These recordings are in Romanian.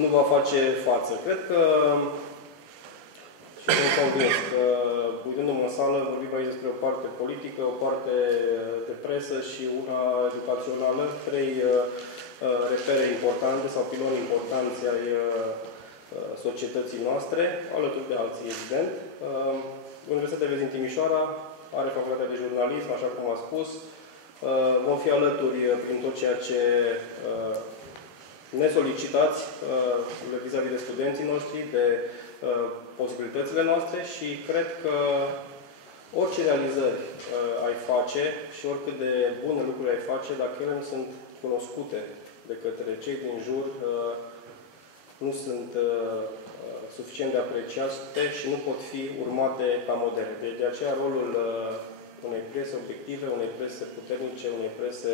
nu va face față. Cred că, și sunt convins că, uitându-mă în sală, vorbim aici despre o parte politică, o parte de presă și una educațională, trei repere importante sau piloni importanți ai societății noastre, alături de alții, evident. Universitatea Vezin Timișoara are facultatea de jurnalism, așa cum a spus. Vom fi alături prin tot ceea ce ne solicitați vis-a-vis de studenții noștri, de posibilitățile noastre și cred că orice realizări ai face și oricât de bune lucruri ai face, dacă ele nu sunt cunoscute de către cei din jur, nu sunt suficient de apreciate și nu pot fi urmate ca modele. Deci de aceea rolul unei prese obiective, unei prese puternice, unei prese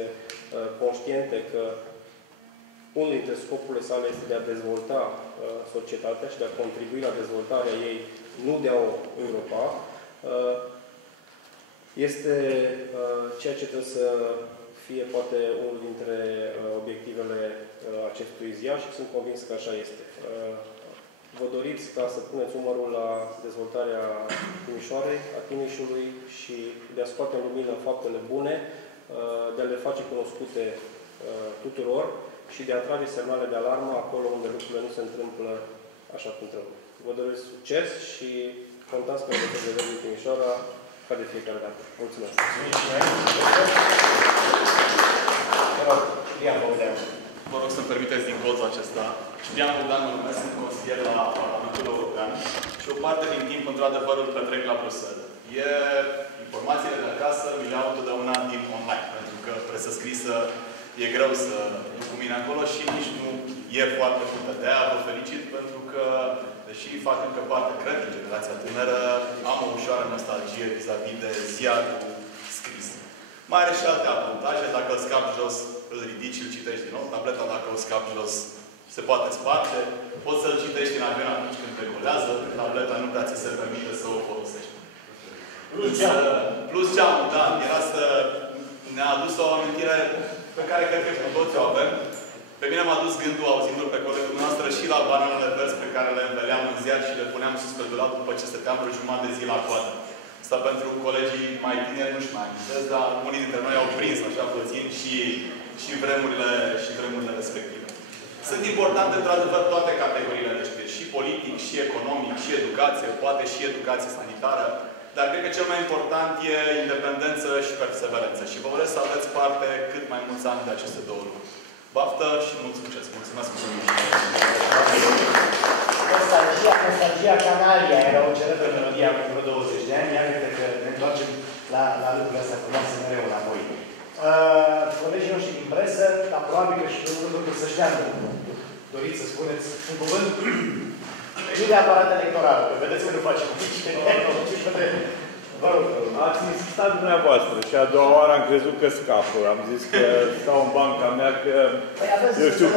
conștiente că unul dintre scopurile sale este de a dezvolta societatea și de a contribui la dezvoltarea ei, nu de a o îngropa, este ceea ce trebuie să fie poate unul dintre obiectivele acestui ziar și sunt convins că așa este. Vă doriți ca să puneți umărul la dezvoltarea Timișoarei, a Timișului și de a scoate în lumină faptele bune, de a le face cunoscute tuturor și de a trage semnale de alarmă acolo unde lucrurile nu se întâmplă așa cum trebuie. Vă doresc succes și contați pe Universitatea Vezin Timișoara ca de fiecare dată. Mulțumesc! Vă rog să-mi permiteți din colțul acesta. Știam Bogdan, mă numesc, sunt consilier la Parlamentul European și o parte din timp, într-adevăr, îl petrec la Bruxelles. Informațiile de acasă mi le iau întotdeauna din online, pentru că presă scrisă e greu să duc cu mine acolo și nici nu e foarte multă. De aia vă felicit pentru că, deși fac încă parte, cred, din generația tânără, am o ușoară nostalgie vis-a-vis de ziarul scris. Mai are și alte avantaje. Dacă îl scapi jos, îl ridici, îl citești din nou. Tableta, dacă o scapi jos, se poate sparte. Poți să-l citești în avion atunci când decolează. Tableta nu prea ți se permite să o folosești. Plus geamul, da. Era să ne-a adus o amintire pe care cred că cu toți o avem. Pe mine m-a dus gândul, auzindu-l pe colegul noastră, și la bananele verzi pe care le înveleam în ziar și le puneam sus pe dulap după ce stăteam vreo jumătate de zi la coadă. Asta pentru colegii mai tineri nu-și mai amintesc, dar unii dintre noi au prins așa puțin și vremurile respective. Sunt importante, într-adevăr, toate categoriile de știri. Și politic, și economic, și educație, poate și educație sanitară. Dar cred că cel mai important e independență și perseverență. Și vă urez să aveți parte cât mai mulți ani de aceste două lucruri. Baftă și mult succes! Mulțumesc mult! Nostalgia Canalia era o celebră melodie acum vreo 20 de ani. Iar cred că ne întoarcem la lucrurile astea frumoase mereu înapoi. Colegii noștri din presă, dar probabil că și lucruri să știam. Doriți să spuneți un cuvânt? Nu de aparat electoral, că vedeți că nu facem nici. Vă rog. Ați insistat dumneavoastră și a doua oară am crezut că scapă. Am zis că stau în banca mea, că eu știu,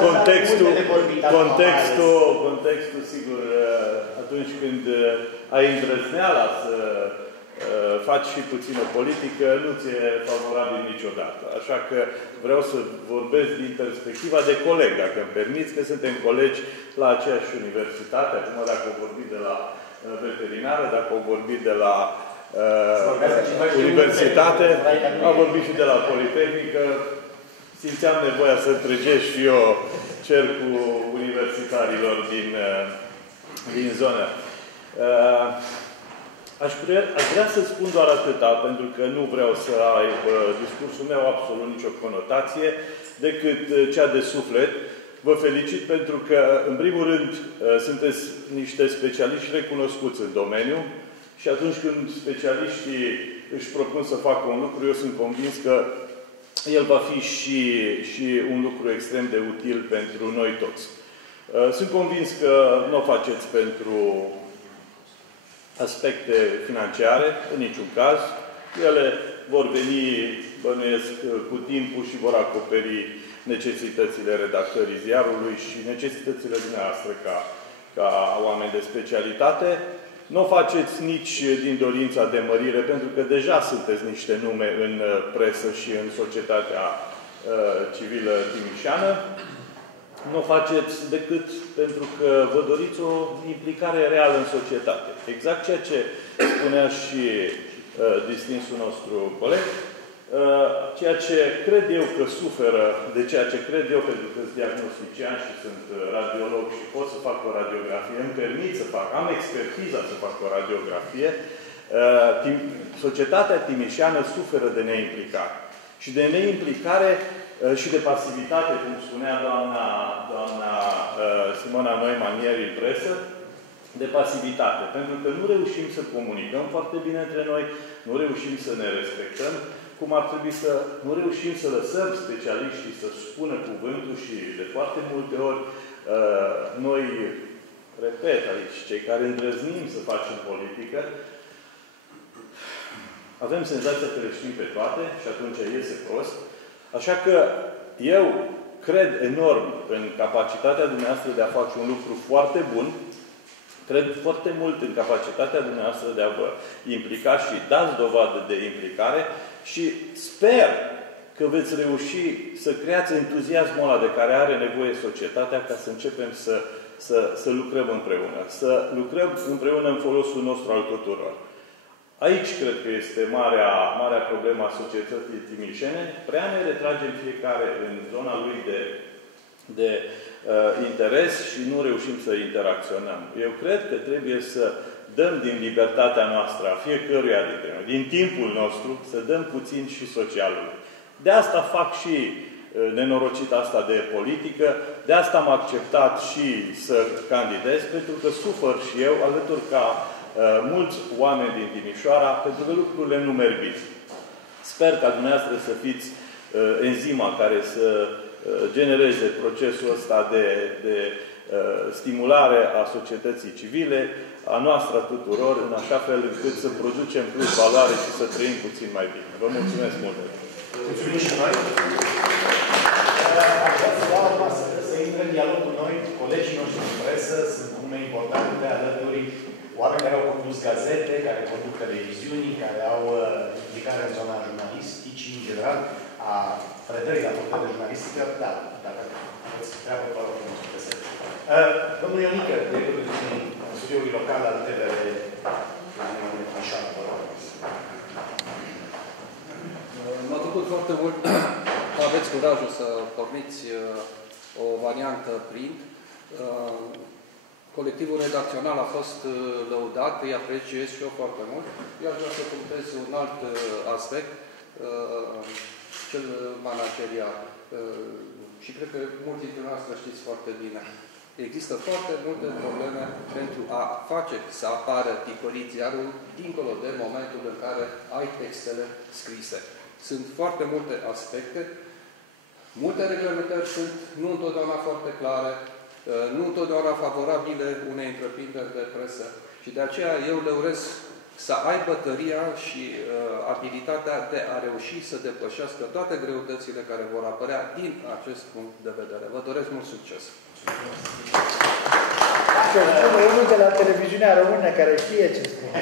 contextul, sigur, atunci când ai îndrăzneala să faci și puțină politică, nu ți-e favorabil niciodată. Așa că vreau să vorbesc din perspectiva de coleg, dacă îmi permiți, că suntem colegi la aceeași universitate. Acum, dacă o vorbit de la veterinară, dacă o vorbit de la universitate, am vorbit și de la Politehnică. Simțeam nevoia să întregesc și eu cercul universitarilor din zonă. Aș vrea să spun doar atâta, pentru că nu vreau să aibă discursul meu absolut nicio conotație, decât cea de suflet. Vă felicit pentru că, în primul rând, sunteți niște specialiști recunoscuți în domeniu și atunci când specialiștii își propun să facă un lucru, eu sunt convins că el va fi și un lucru extrem de util pentru noi toți. Sunt convins că nu o faceți pentru aspecte financiare, în niciun caz. Ele vor veni, bănuiesc, cu timpul și vor acoperi necesitățile redactării ziarului și necesitățile dumneavoastră ca oameni de specialitate. Nu o faceți nici din dorința de mărire, pentru că deja sunteți niște nume în presă și în societatea civilă timișeană. nu o faceți decât pentru că vă doriți o implicare reală în societate. Exact ceea ce spunea și distinsul nostru coleg, ceea ce cred eu că suferă, de ceea ce cred eu, pentru că sunt diagnostician și sunt radiolog și pot să fac o radiografie, îmi permit să fac, am expertiza să fac o radiografie, societatea timișeană suferă de neimplicare. Și de neimplicare și de pasivitate, cum spunea doamna Simona Neumann ieri în presă, de pasivitate. Pentru că nu reușim să comunicăm foarte bine între noi, nu reușim să ne respectăm, cum ar trebui să... Nu reușim să lăsăm specialiștii să spună cuvântul și de foarte multe ori noi, repet aici, cei care îndrăznim să facem politică, avem senzația că le știm pe toate și atunci iese prost. Așa că eu cred enorm în capacitatea dumneavoastră de a face un lucru foarte bun. Cred foarte mult în capacitatea dumneavoastră de a vă implica și dați dovadă de implicare și sper că veți reuși să creați entuziasmul ăla de care are nevoie societatea ca să începem să lucrăm împreună. Să lucrăm împreună în folosul nostru al tuturor. Aici cred că este marea problemă a societății timișene. Prea ne retragem fiecare în zona lui de interes și nu reușim să interacționăm. Eu cred că trebuie să dăm din libertatea noastră, a fiecăruia dintre noi, din timpul nostru, să dăm puțin și socialului. De asta fac și nenorocita asta de politică, de asta am acceptat și să candidez, pentru că sufăr și eu, alături ca mulți oameni din Timișoara, pentru că lucrurile nu merg bine. Sper ca dumneavoastră să fiți enzima care să genereze procesul ăsta de stimulare a societății civile, a noastră a tuturor, în așa fel încât să producem plus valoare și să trăim puțin mai bine. Vă mulțumesc mult! Mulțumim și noi! Aș vrea să dau acum să intre în dialog cu noi, colegii noștri din presă, sunt nume importante alături, oameni care au condus gazete, care conduc televiziuni, care au implicare în zona jurnalisticii, în general, a predării la facultatea de jurnalistică. Da, dacă aveți treabă, vă rog, domnul Ionică, directorul studioului local al TVR Timișoara, vă rog. M-a făcut foarte mult că aveți curajul să porniți o variantă print. Colectivul redacțional a fost lăudat, îi apreciez și eu foarte mult. Eu aș vrea să punctez un alt aspect, cel managerial. Și cred că mulți dintre noastre știți foarte bine. Există foarte multe probleme pentru a face să apară tipărit ziarul dincolo de momentul în care ai textele scrise. Sunt foarte multe aspecte, multe reglementări sunt nu întotdeauna foarte clare, nu întotdeauna favorabile unei întreprinderi de presă. Și de aceea eu le urez să aibă tăria și abilitatea de a reuși să depășească toate greutățile care vor apărea din acest punct de vedere. Vă doresc mult succes! Unul de la televiziunea română care știe ce spune.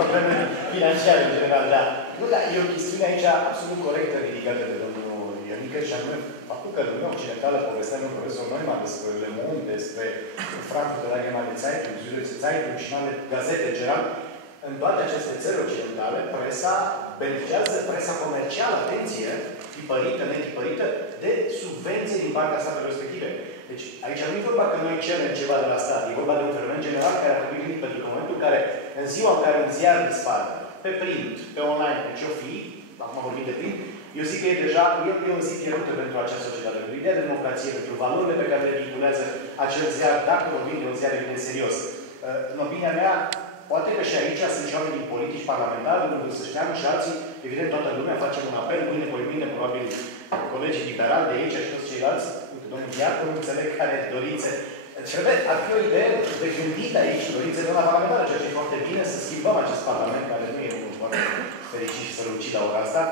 Probleme financiare, în general, da. Nu, dar e o chestiune aici absolut corectă ridicată de domnul Ionică și anume faptul că lumea occidentală povestea lui profesor Neumann despre Le Monde, despre Frankfurter Allgemeine Zeitung, Süddeutsche Zeitung și alte gazete în general, în toate aceste țări occidentale, presa beneficiază, presa comercială, atenție, tipărită, netipărită, de subvenții din partea statelor respective. Deci aici nu e vorba că noi cerem ceva de la stat, e vorba de un fenomen general care ar trebui gândit, pentru că în momentul în care, în ziua în care un ziar dispare, pe print, pe online, pe ce-o fi, acum vorbim de print, eu zic că e deja, e un zi pierdută pentru această societate, pentru ideea de democrație, pentru valorile pe care le vehiculează acel ziar, dacă vorbim de un ziar de serios. În opinia mea, poate că și aici sunt și oameni politici parlamentari, unul Sășteanu și alții, evident toată lumea, facem un apel, mâine, probabil colegii liberali de aici și toți ceilalți, domnul Diacon, înțeleg care dorințe. Trebuie, ar fi o idee de gândit aici, dorințe de la parlamentară, ceea ce e foarte bine, să schimbăm acest parlament, care nu e un foarte fericit și strălucit la ora asta,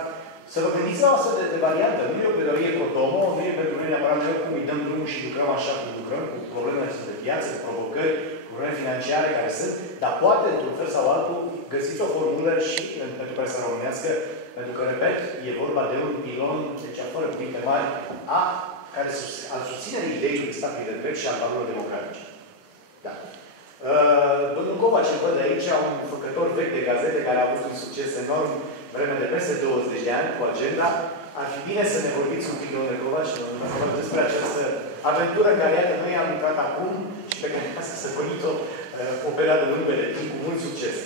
să vă gândiți la o astfel de variantă. Nu e o pledoarie pro domo, nu e pentru noi neapărat noi cum îi dăm drumul și lucrăm așa cum lucrăm, cu problemele de piață, cu provocări, cu probleme financiare care sunt, dar poate, într-un fel sau altul, găsiți o formulă și pentru presa românească, pentru că, repet, e vorba de un pilon, deci fără cuvinte mari, a al susținerii ideii de statului de drept și al valorilor democratice. Da. Domnul Covaci, îl văd aici, un făcător vechi de gazete care a avut un succes enorm vreme de peste 20 de ani cu agenda. Ar fi bine să ne vorbiți un pic, domnule Covaci, despre această aventură în care, iată, noi am intrat acum și pe care să se vănit-o o perioadă lungă de timp cu mult succes.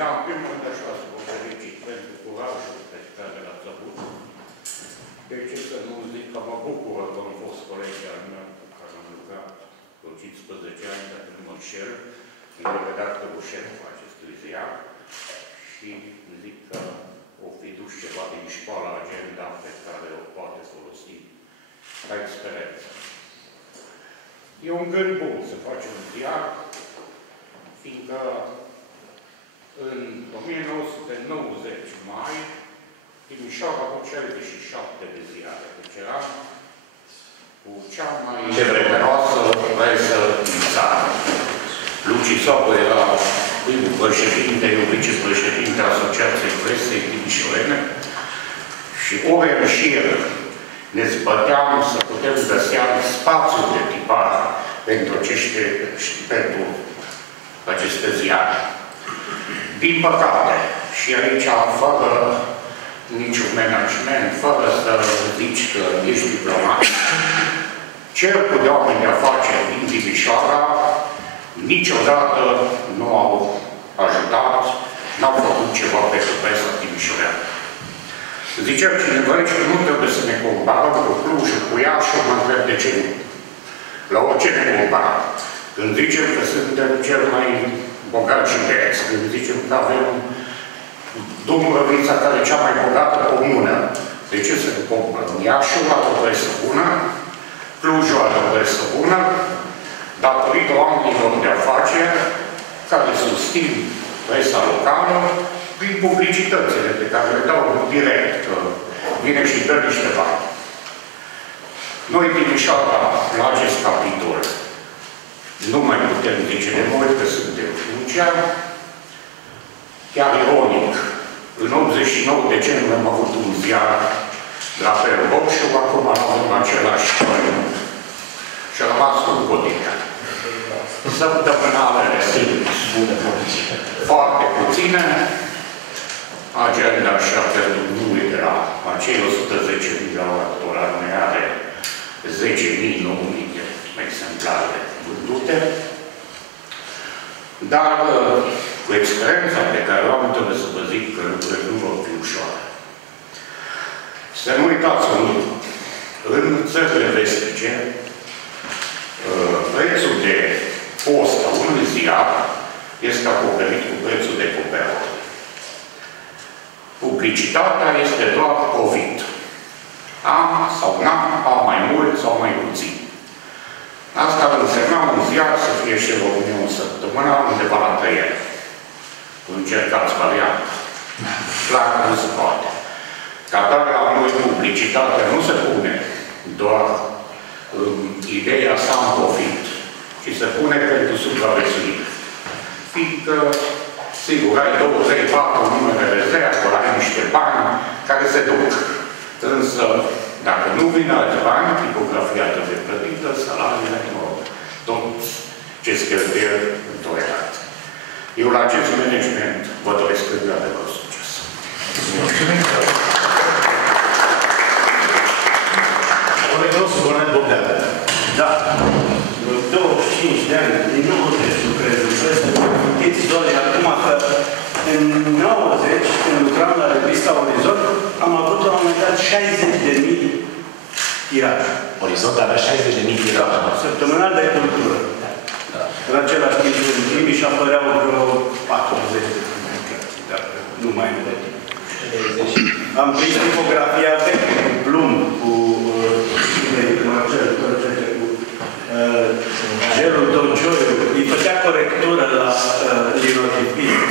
Da, în primul rând aș vrea să vă felicit pentru curajul pe care l-ați avut. De ce să nu zic că mă bucură că am fost colegi al meu cu care am lucrat vreo 15 ani, dacă nu mă înșel, în redactorul șeful acestui ziar și zic că o fi dus ceva din școala agenda pe care o poate folosi ca experiență. E un gând bun să facem un ziar, fiindcă în 1990 mai, Timișoara a avut 67 de ziare. Deci era cu cea mai prietenoasă presă din țară. Luci Socu era primul președinte, eu vicepreședinte a Asociației Presei Timișorene și ore în șir ne zbăteam să putem găsea spațiu de tipar pentru aceste ziare. Din păcate, și aici, fără niciun management, fără să zici că ești diplomat, cercul de oameni de afaceri din Timișoara niciodată nu au ajutat, n-au făcut ceva pentru presa timișoreană. Zicea cineva aici că nu trebuie să ne comparăm cu Clujul, cu Iașul, mă întreb de ce nu. La orice ne comparăm. Când zicem că suntem cel mai bogat județ, când zicem că avem Dumbrăvița, care e cea mai bogată comună, de ce să ne comparăm? Iașul are o presă bună, Clujul are o presă bună, datorită oamenilor de afaceri care susțin presa locală prin publicitățile pe care le dau direct, că vine și dă niște bani. Noi, Timișoara, la acest capitol, nu mai putem zice de mult că suntem Funcea. Chiar ironic, în 89 decembrie am avut un ziar la Perboc și acum avem același și a rămas cu codica. Săptămânalele sunt foarte puține. Agenda și-a pierdut numele de la acei 110.000 la ora actuală, ne are 10.000 exemplare vândute. Dar cu experiența pe care o am, trebuie să vă zic că lucrurile nu vor fi ușoare. Să nu uitați un lucru. În țările vestice, prețul de post a unui ziar este acoperit cu prețul de copertă. Publicitatea este doar profit. Am sau n-am, am mai mult sau mai puțin. Asta ar însemna un ziar să fie și România o săptămână, undeva la 3 ani. Încercați varianta. Clar nu se poate. Ca tare la noi publicitatea nu se pune doar ideea sa în profit, ci se pune pentru supraviețuire. Fiindcă, sigur, ai 2, 3, 4 numere de rezervă, ai niște bani care se duc. Însă, dacă nu vine alți bani, tipografia trebuie plătită, salariile, tot ce-ți cheltuie tolerate. Eu la acest management vă doresc cât de adevărat succes. Mulțumim! Domnul Ionel Bogdan. Da. 25 de ani, din 90 lucrez în presă. Știți, doamne, acum că în 90, când lucram la revista Orizont, am avut la un moment dat 60.000 tiraj. Orizont avea 60.000 tiraj. Săptămânal de cultură. În același timp, în Timiș apăreau vreo 40 de publicații, dar nu mai mult. Am prins tipografia veche, cu Blum, cu Marcel, cu Gerul Doncioiu. Îi făcea corectură la linotipist,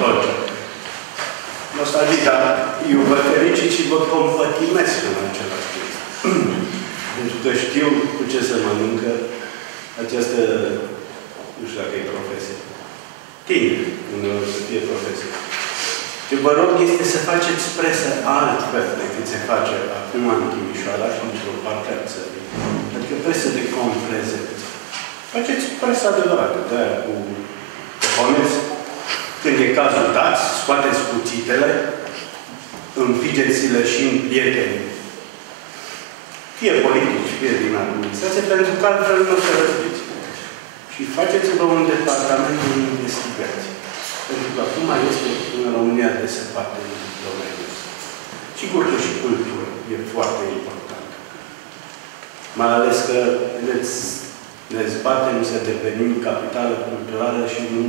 tot. Nostalgie, dar eu vă fericit și vă compătimesc în același timp. Pentru că știu cu ce se mănâncă această, nu știu dacă e profesie, tineri, unde o să fie profesie. Ce vă rog este să faceți presă altfel decât se face acum în Timișoara și într-o parte a țării. Adică presă de confrezent. Faceți presă adevărată, de aia cu cojones. Când e cazul dați, scoateți cuțitele, înfigeți-le și în prieteni. Fie politici, fie din administrație, pentru că altfel nu se răzbiți. Și faceți-vă un departament de investigație. Pentru că acum este în România de se poate în domeniul ăsta. Sigur că și cultură e foarte importantă. Mai ales că ne zbatem să devenim capitală culturală și nu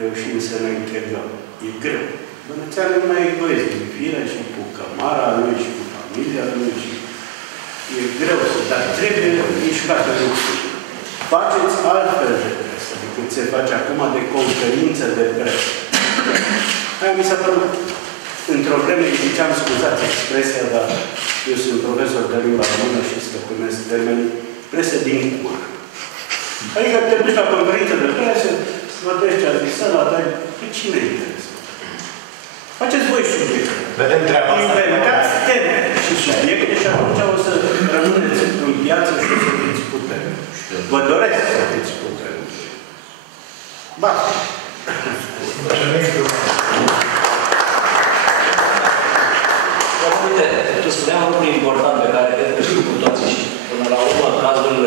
reușim să ne integrăm. E greu. Bănățeană nu mai egoist din fire și cu cămara lui și cu familia lui și e greu, dar trebuie mișcată lucrurile. Faceți altfel de presă decât se face acum de conferință de presă. Aia mi s-a părut. Într-o vreme ziceam, scuzați expresia, dar eu sunt profesor de limba română și stăpânesc termenii, presă din cur. Adică te duci la conferință de presă, vorbești adresala, dar pe cine interesează? Faceți voi subiecte. Vedem treaba asta. Inventați teme și subiecte și atunci o să rămâneți în piață și o să fiți putere. Vă doresc să fiți putere. Ba. Uite, tu spuneai un lucru important pe care cred că știu cu toții și până la urmă cazul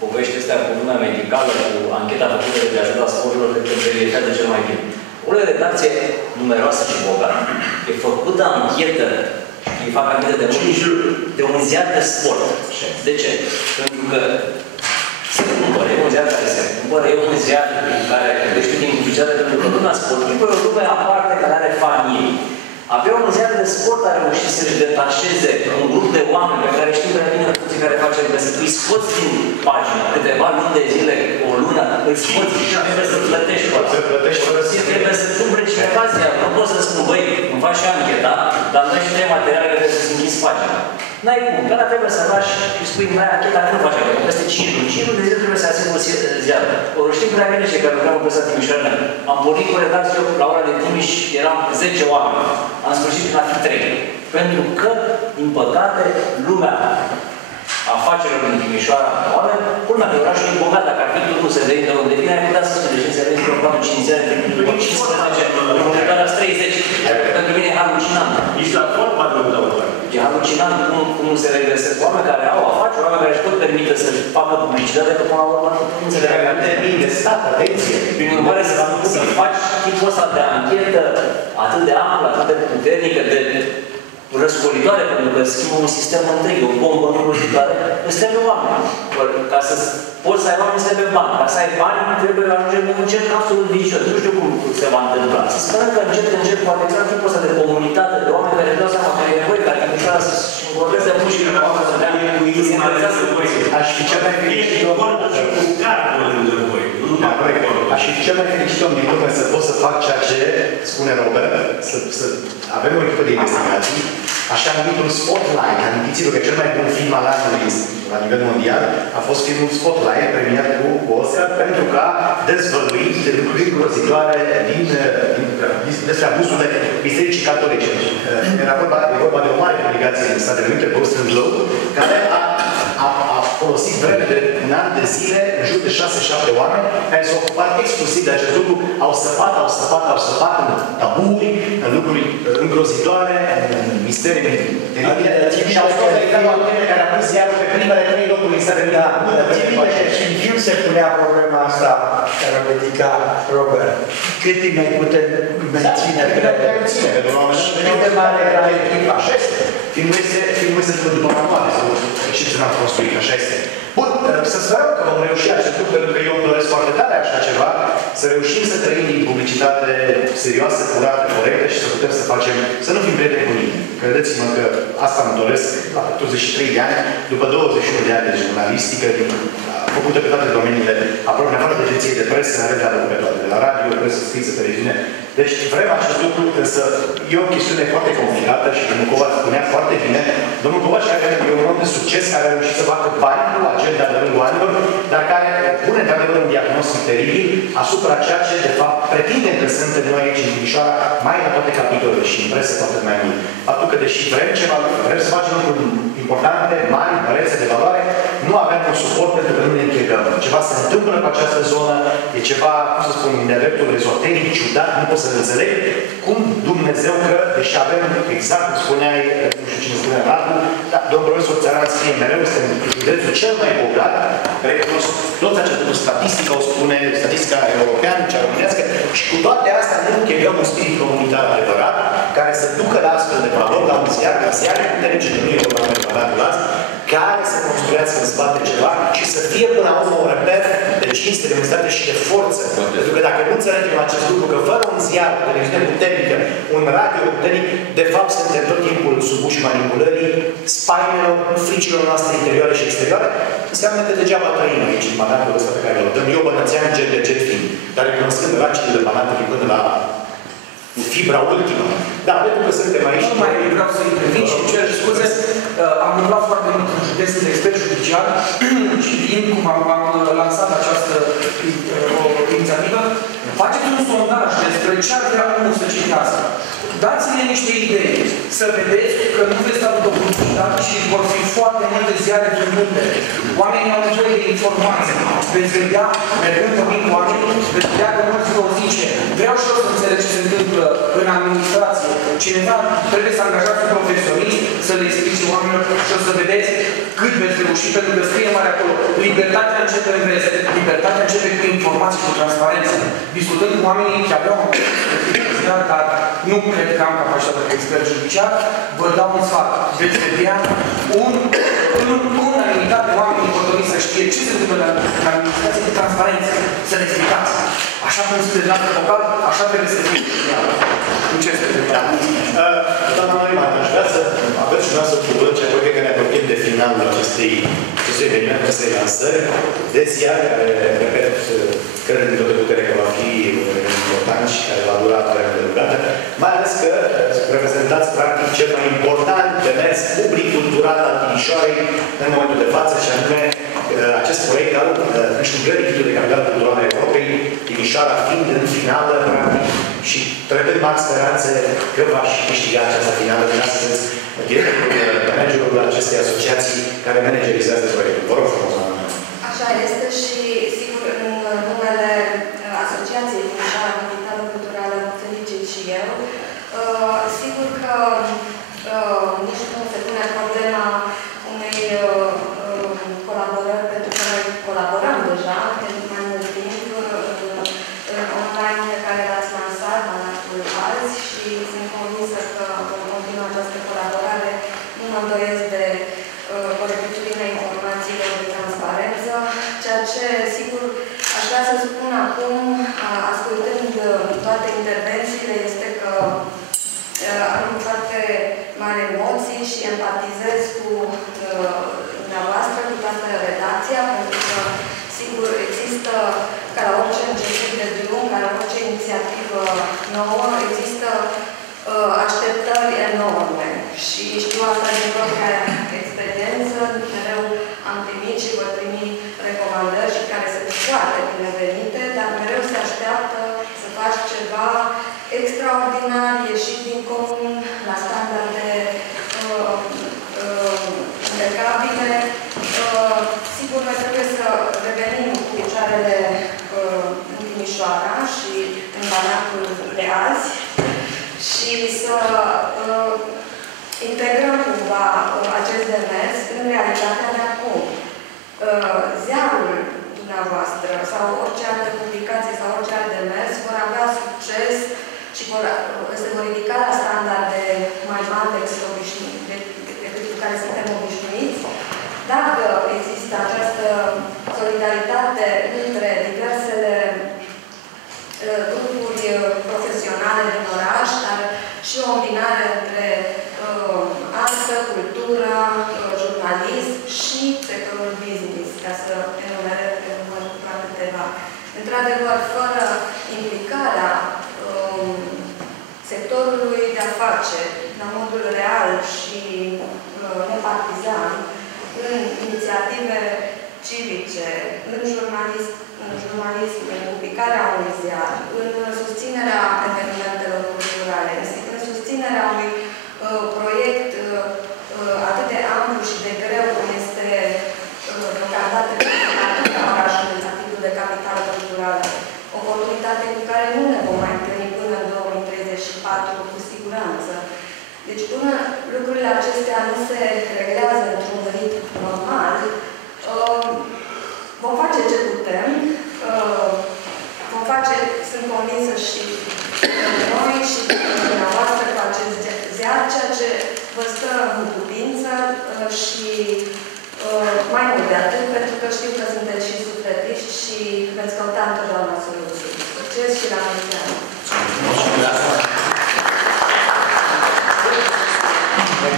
poveștii astea cu lumea medicală, cu ancheta făcută de Gazeta Sporturilor, cred că verificează cel mai bine. O redacție numeroasă și bogată. E făcută anchetă, îi fac anchetă de un ziar de sport. De ce? Pentru că se cumpără, e un ziar care se cumpără, e un ziar care știu din publicitate, pentru că lumea sportivă e o lume aparte care are familie. Avea un ziar de sport a reușit să-și detașeze un grup de oameni pe care știu prea bine toții care face găsit. Îi scoți din pagină câteva luni de zile, o lună, îi scoți și trebuie să plătești pe ăla. Trebuie să cumpere cineva ziar. Nu poți să spun, băi, îmi faci și ancheta, dar îmi dai și 3 materiale care trebuie să-ți închizi pagina. N-ai cum, că ăla trebuie să lași și spui, mai ancheta, nu faci ancheta, peste 5 luni. 5 luni de zile trebuie să asiguri ziarul. O știm prea bine cei care lucrăm în presa Timișoara. Am pornit cu redacție la ora de Timiș, eram 10 oameni. Am sfârșit prin a fi 3. Pentru că, din păcate, lumea afacerilor din Timișoara, oameni, culmea că orașul e bogat, dacă ar fi tot nu se vede de unde vine, ai putea să spune de ce se vede într-o plană 5 ani, după 15, în următoarea 30. Pentru mine e halucinant. Ești la forma de unde. E halucinant cum se regăsesc oameni care au afaceri, oameni care își pot permite să facă publicitate, că până la urmă nu se Termin de stat, atenție. Prin urmare, să faci tipul ăsta de anchetă atât de amplă, atât de puternică, de răscolitoare, pentru că schimbă un sistem întreg, o bombă îngrozitoare, îți trebuie oameni. Ca să poți să ai oameni, îți trebuie bani. Ca să ai bani, trebuie ajunge în un cerc absolut vicios. Nu știu cum se va întâmpla. Să sperăm că încet, poate exact tipul ăsta de comunitate, de oameni care își dau seama că e nevoie, care Timișoara să-și învorbeze mușchi în oameni, să dea Aș fi cel mai fericit Aș fi cel mai fericit om din lume să pot să fac ceea ce spune Robert, să avem o echipă de investigații, așa numitul Spotlight. Amintiți-vă că cel mai bun film al anului la nivel mondial a fost filmul Spotlight, premiat cu Oscar, pentru că a dezvăluit lucruri îngrozitoare despre abuzurile bisericii catolice. Era vorba de o mare publicație în Statele Unite, Boston Globe, care a folosit vreme de un an de zile, în jur de 6-7 oameni, care s-au ocupat exclusiv de acest lucru, au săpat în taburi, în lucruri îngrozitoare, în misteri, și au scos de care a pus ziarul pe primele 3 locuri în Statele Unite. Și în film se punea problema asta care o dedica Robert. Cât timp mai putem menține pe cât de mare era echipa? Așa este. Filmul este după manuale, și ce n-am construit, așa este. Bun, să sperăm că vom reuși acest lucru, pentru că eu îmi doresc foarte tare așa ceva, să reușim să trăim din publicitate serioasă, curată, corectă și să putem să facem, să nu fim prieteni cu nimeni. Credeți-mă că asta îmi doresc la 23 de ani, după 21 de ani de jurnalistică, făcută pe toate domeniile, aproape în afară de agenției de presă, în rând pe toate, de la radio, presă scrisă, televiziune. Deci vrem acest lucru, însă e o chestiune foarte complicată și domnul Covaci spunea foarte bine. Domnul Covaci, care e un om de succes, care a reușit să facă bani cu agenda de lungul anilor, dar care pune într-adevăr un diagnostic teribil asupra ceea ce, de fapt, pretindem că suntem noi aici în Timișoara, mai la toate capitolele și în presă poate mai mult. Faptul că deși vrem ceva, vrem să facem lucruri importante, mari, mărețe de valoare, nu avem un suport pentru că nu ne închegăm. Ceva se întâmplă cu această zonă, e ceva, cum să spun, de dreptul ezoteric, ciudat, nu pot să înțeleg cum Dumnezeu că, deși avem, exact cum spuneai, nu știu cine spunea Radu, dar domnul profesor Țăran scrie mereu, este județul cel mai bogat, recunosc toți această statistică, o spune statistica europeană, cea românească, și cu toate astea nu închegăm un spirit comunitar adevărat, care să ducă la astfel de valori, la un ziar, la ziare puternice, nu e vorba de valatul care să construiască în spate ceva și să fie până la urmă un reper de cinste, de unitate și de forță. Pentru că dacă nu înțelegem acest lucru, că fără un ziar, o televiziune puternică, un radio puternic, de fapt suntem tot timpul supuși manipulării, spaimelor, fricilor noastre interioare și exterioare, înseamnă că degeaba trăim aici în Banatul ăsta pe care îl dăm. Eu bănățean jet de jet fiind, dar recunoscând racile Banatului până la fibra ultimă. Da, pentru că suntem aici. Nu mai vreau să intervin și cer scuze. Am umblat foarte mult în județul de expert judiciar și fiind cum am lansat această inițiativă, faceți un sondaj despre ce ar vrea unul să citească. Dați-ne niște idei, să vedeți că nu veți da după publicitate și vor fi foarte multe ziare vândute. Oamenii au nevoie de informații. Veți vedea, mergând vorbind cu oamenii, veți vedea că mulți vă zice, vreau și eu să înțeleg ce se întâmplă în administrație. Cineva trebuie să angajați un profesionist, să le explice oamenilor și o să vedeți cât veți reuși, pentru că scrie mare acolo. Libertatea începe în vest. Libertatea începe cu informații, cu transparență. Discutând cu oamenii, chiar vreau dar nu cred că am capacitatea de expert judiciar, vă dau un sfat. Veți vedea unanimitate oamenii hotărâți să știe ce se întâmplă în administrație de transparență, să le explicați. Așa cum sunteți la avocat, așa trebuie să fie. Nu ce este întâmplat. Doamna Mariman, aș vrea să aveți și dumneavoastră cuvânt și apoi că ne apropiem de finalul acestui eveniment, acestei lansări de ziar, care, repet, cred din toată puterea că va fi important și care va dura vreme delugată, mai ales că reprezentați practic cel mai important demers public cultural al Timișoarei în momentul de față, și anume acest proiect al câștigării titlului de capitală culturală a Europei, Timișoara fiind în finală, practic, și trebuie mari speranțe că va și câștiga această finală. Din asta sunteți managerul acestei asociații care managerizează proiectul. Vă rog frumos, doamna. Așa este și, sigur, în numele Asociației Timișoara Capitală Culturală mă felicit și eu. Sigur că nici nu se pune problema unei colaborări, pentru că noi colaborăm deja de mai mult timp online pe care l-ați lansat, Banatul azi, și sunt convinsă că vom continua această colaborare. Nu mă îndoiesc de corectitudinea informațiilor, de transparență, ceea ce, sigur, aș vrea să spun acum, ascultând toate intervențiile, este că am foarte mari emoții și empatizez cu dumneavoastră, cu toată redacția, pentru că, sigur, există, ca la orice început de drum, ca la orice inițiativă nouă, există așteptări enorme. Și știu asta din propria experiență, mereu am primit și voi primi recomandări și care sunt foarte binevenite, dar mereu se așteaptă să faci ceva extraordinar, ieșit din comun, la standarde impecabile. Sigur, noi trebuie să revenim cu picioarele în Timișoara și în Banatul de azi și să integrăm cumva acest demers în realitatea de acum. Ziarul dumneavoastră sau orice altă publicație sau orice alt demers vor avea succes și se vor ridica la standarde mai mari decât cu care suntem obișnuiți, dacă există această solidaritate între diversele grupuri profesionale din oraș, dar și o combinare între artă, cultură, jurnalism și sectorul business, ca să enumerez într-adevăr, fără implicarea sectorului de afaceri, la modul real și nepartizan, în inițiative civice, în jurnalism, în publicarea unui ziar, în susținerea evenimentelor culturale, în susținerea unui proiect atât de amplu și de greu cum este deocamdată orașului ca titlu de capitală culturală. Oportunitate cu care nu ne vom mai întâlni până în 2034, cu siguranță. Deci până lucrurile acestea nu se reglează într-un ritm normal, vom face ce putem, vom face, sunt convinsă și noi și dumneavoastră cu acest ziar, ceea ce vă stă în putință și mai mult de atât, pentru că știu că sunteți și sufletiști și veți căuta întotdeauna soluții. Succes și la mulți ani!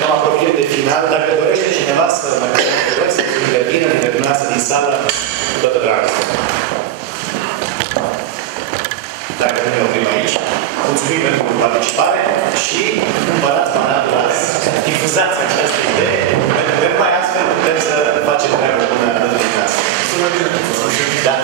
Ne apropiem de final. Dacă dorește cineva să mai să intervină, intervinați din sală, cu toată dragostea. Dacă nu ne oprim aici, mulțumim pentru participare și cumpărați banatul la difuzați această idee, pentru că numai astfel putem să facem treabă bună în casă. Da?